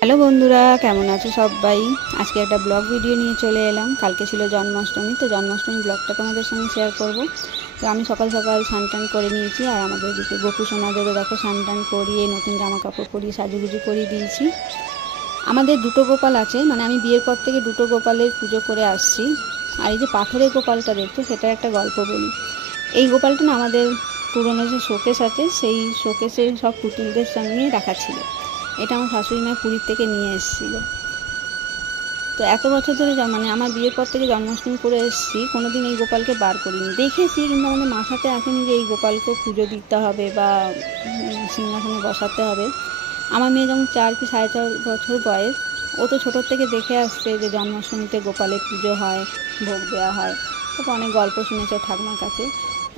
Hello বন্ধুরা, কেমন আছো সবাই? আজকে একটা ব্লগ ভিডিও নিয়ে চলে এলাম। কালকে ছিল জন্মাষ্টমী, তো জন্মাষ্টমী ব্লগটা তোমাদের সঙ্গে শেয়ার করব। তো আমি সকাল সকাল স্নান টান করে নিয়েছি, আর আমাদের দিকে গোপু সোনাদেরও দেখো স্নান টান করিয়ে নতুন জামা কাপড় পরিয়ে সাজুগুজু করিয়ে দিয়েছি। আমাদের দুটো গোপাল আছে, মানে আমি বিয়ের পর থেকে দুটো গোপালের পুজো করে আসছি। আর এই যে পাথরের গোপালটা দেখছো, সেটার একটা গল্প বলি। এই গোপালটা না আমাদের পুরনো যে শোকেস আছে, সেই শোকেসে সব পুতুলদের সঙ্গে রাখা ছিল। এটা আমার শাশুড়ি মা পুরীর থেকে নিয়ে এসেছিলো। তো এত বছর ধরে মানে আমার বিয়ের পর থেকে জন্মাষ্টমী করে এসেছি, কোনোদিন এই গোপালকে বার করিনি। দেখেছি, কিন্তু আমাদের মাথাতে আসেনি যে এই গোপালকেও পুজো দিতে হবে বা সিংহাসনে বসাতে হবে। আমার মেয়ে যেমন 4 কি 4.5 বছর বয়স, ও তো ছোটোর থেকে দেখে আসছে যে জন্মাষ্টমীতে গোপালের পুজো হয়, ভোগ দেওয়া হয়। তারপর অনেক গল্প শুনেছে ঠাকুমার কাছে।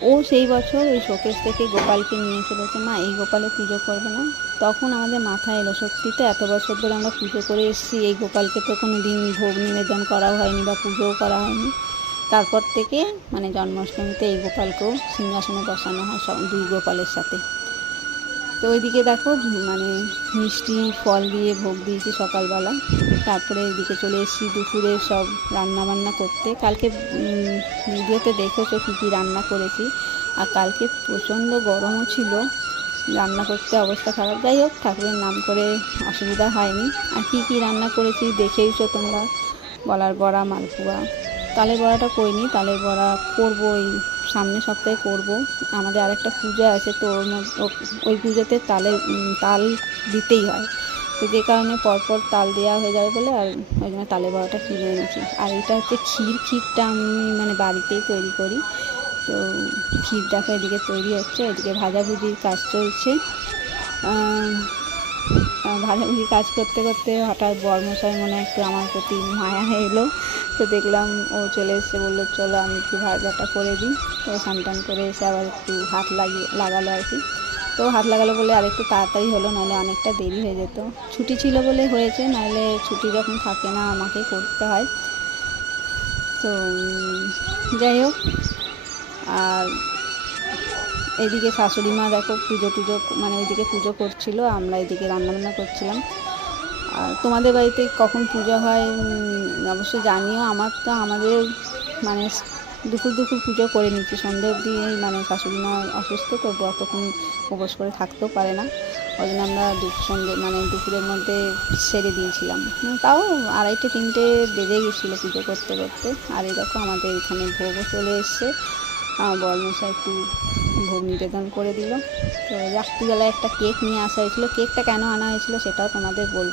ও সেই বছর ওই শোকেস থেকে গোপালকে নিয়ে এসে বলছে, মা এই গোপালে পুজো করবে না? তখন আমাদের মাথায় এলো, সত্যি তো এত বছর ধরে আমরা পুজো করে এসেছি, এই গোপালকে তো কোনো দিন ভোগ নিবেদন করাও হয়নি বা পুজোও করা হয়নি। তারপর থেকে মানে জন্মাষ্টমীতে এই গোপালকেও সিংহাসনে বসানো হয় সব দুই গোপালের সাথে। তো ওইদিকে দেখো মানে মিষ্টি ফল দিয়ে ভোগ দিয়েছি সকালবেলা। তারপরে এদিকে চলে এসেছি দুপুরে সব রান্না বান্না করতে। কালকে ভিডিওতে দেখেছো কী কী রান্না করেছি। আর কালকে প্রচণ্ড গরমও ছিল, রান্না করতে অবস্থা খারাপ। যাই হোক, ঠাকুরের নাম করে অসুবিধা হয়নি। আর কী কী রান্না করেছি দেখেইছো তোমরা। বলার বড়া, মালপোয়া। তালের বড়াটা করিনি, তালের বড়া করবো এই সামনের সপ্তাহে করব। আমাদের আরেকটা পূজা আছে, তো ওই পুজোতে তাল দিতেই হয়। তো যে কারণে পরপর তাল দেওয়া হয়ে যাবে বলে আর ওই জন্য তালের বড়াটা কিনে এনেছি। আর এটা হচ্ছে ক্ষীরটা আমি মানে বাড়িতেই তৈরি করি। তো ক্ষীরটাকে এদিকে তৈরি হচ্ছে, এদিকে ভাজাভুজির কাজ চলছে। ভাজাভুজি কাজ করতে করতে হঠাৎ বরমশাই মনে একটু আমার প্রতি মায়া এলো। তো দেখলাম ও চলে এসে বললো, চলো আমি একটু ভাজাটা করে দিই। তো স্নান টান করে এসে আবার একটু হাত লাগালো আর কি। তো হাত লাগালো বলে আর একটু তাড়াতাড়ি হলো, নাহলে অনেকটা দেরি হয়ে যেত। ছুটি ছিল বলে হয়েছে, নাহলে ছুটি যখন থাকে না আমাকেই করতে হয়। তো যাই হোক। আর এদিকে শাশুড়ি মা দেখো পুজো টুজো মানে ওইদিকে পুজো করছিল, আমরা এদিকে রান্নাবান্না করছিলাম। আর তোমাদের বাড়িতে কখন পুজো হয় অবশ্যই জানিও। আমাদের মানে দুপুর পুজো করে নিচ্ছি, সন্ধ্যে অবধি। মানে শাশুড়ি মা অসুস্থ, তো অতক্ষণ উপোস করে থাকতেও পারে না। ওই জন্য আমরা দুপুরের মধ্যে সেরে দিয়েছিলাম। তাও 2:30-3টে বেজে গেছিলো পুজো করতে করতে। আর এই দেখো আমাদের এখানে ভোগও চলে এসছে। বরমশাই একটু ভোগ নিবেদন করে দিল। তো রাত্রিবেলায় একটা কেক নিয়ে আসা হয়েছিল। কেকটা কেন আনা হয়েছিল সেটাও তোমাদের বলবো।